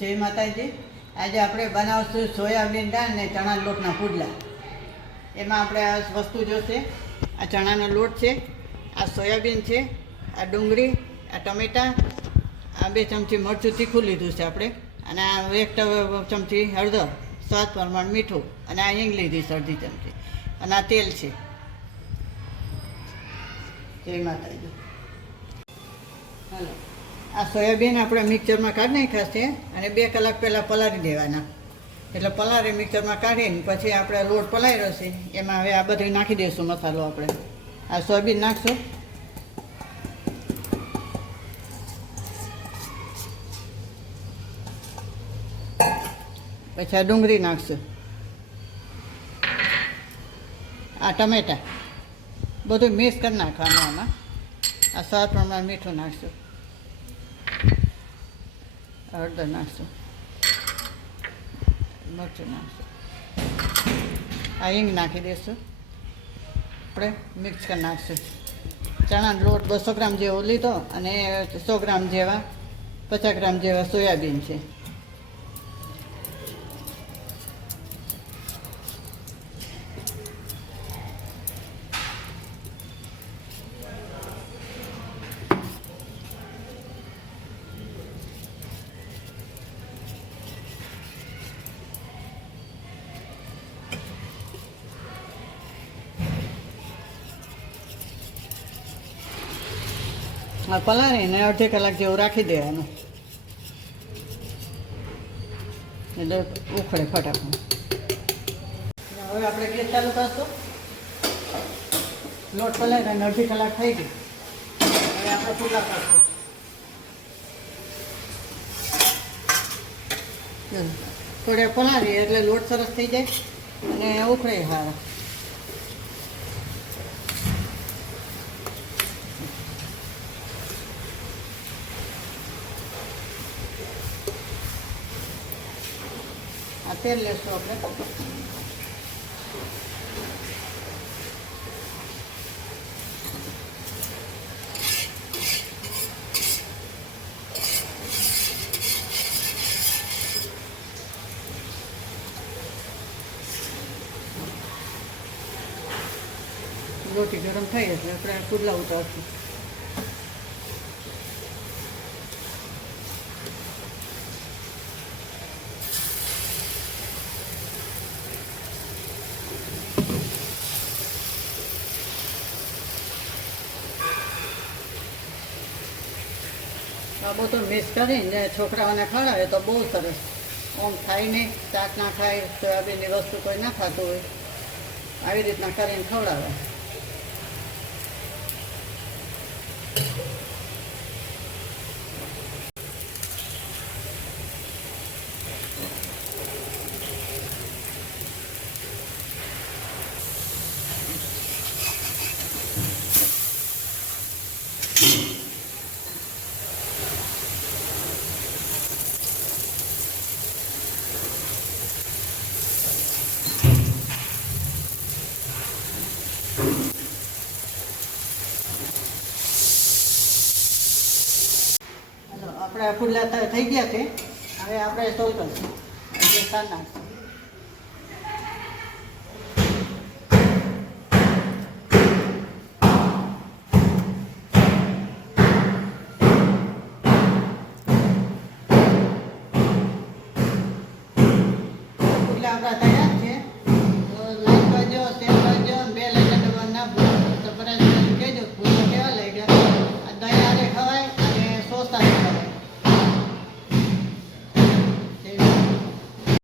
જય માતાજી। આજે આપણે બનાવશું સોયાબીન દાળ ને ચણાના લોટના પુડલા। એમાં આપણે આ વસ્તુ જોશે। આ ચણાનો લોટ છે, આ સોયાબીન છે, આ ડુંગળી, આ ટમેટા, આ 2 ચમચી મરચું તીખું લીધું છે આપણે, અને આ 1 ચમચી હળદર, સ્વાદ પ્રમાણે મીઠું, અને આ હિંગ લીધી છે 1/2 ચમચી, અને આ તેલ છે। જય માતાજી। હાલો, આ સોયાબીન આપણે મિક્સરમાં કાઢી નાખ્યા છે અને 2 કલાક પહેલાં પલાળી દેવાના। એટલે પલાળી મિક્સરમાં કાઢીને પછી આપણે લોટ પલાળ્યો છે એમાં હવે આ બધું નાખી દઈશું મસાલો। આપણે આ સોયાબીન નાખશું, પછી આ ડુંગળી નાખશું, આ ટમેટા, બધું મિક્સ કરી નાખવાનું આમાં। આ સ્વાદ પ્રમાણે મીઠું નાખશું, હળદર નાખશું, મરચું નાખશું, આ હિંગ નાખી દઈશું। આપણે મિક્સ કરી નાખશું। ચણાનો લોટ 200 ગ્રામ જેવો લીધો અને 100 ગ્રામ જેવા 50 ગ્રામ જેવા સોયાબીન છે। આ પલાળીને 1/2 કલાક જેવું રાખી દેવાનું, એટલે ઉખડે ફટાફટ। હવે આપણે ગેસ ચાલુ કરશું। લોટ પલાળીને 1/2 કલાક થઈ ગઈ, હવે આપણે પુડલા કરશું। થોડે પલાળીએ એટલે લોટ સરસ થઈ જાય અને ઉખડે સારા। આ તેલ લેશું આપણે, રોટી ગરમ થઈ એટલે આપણે પુડલા ઉતારશું। આ બધું મિક્સ કરીને છોકરાઓને ખવડાવે તો બહુ સરસ। ઓમ ખાઈ નહીં, શાક ના ખાય, સોયાબીનની વસ્તુ કોઈ ના ખાતું હોય, આવી રીતના કરીને ખવડાવે। આપણે પુડલા થઈ ગયા છે, હવે આપણે સોલ કરશું, સાર નાખશું।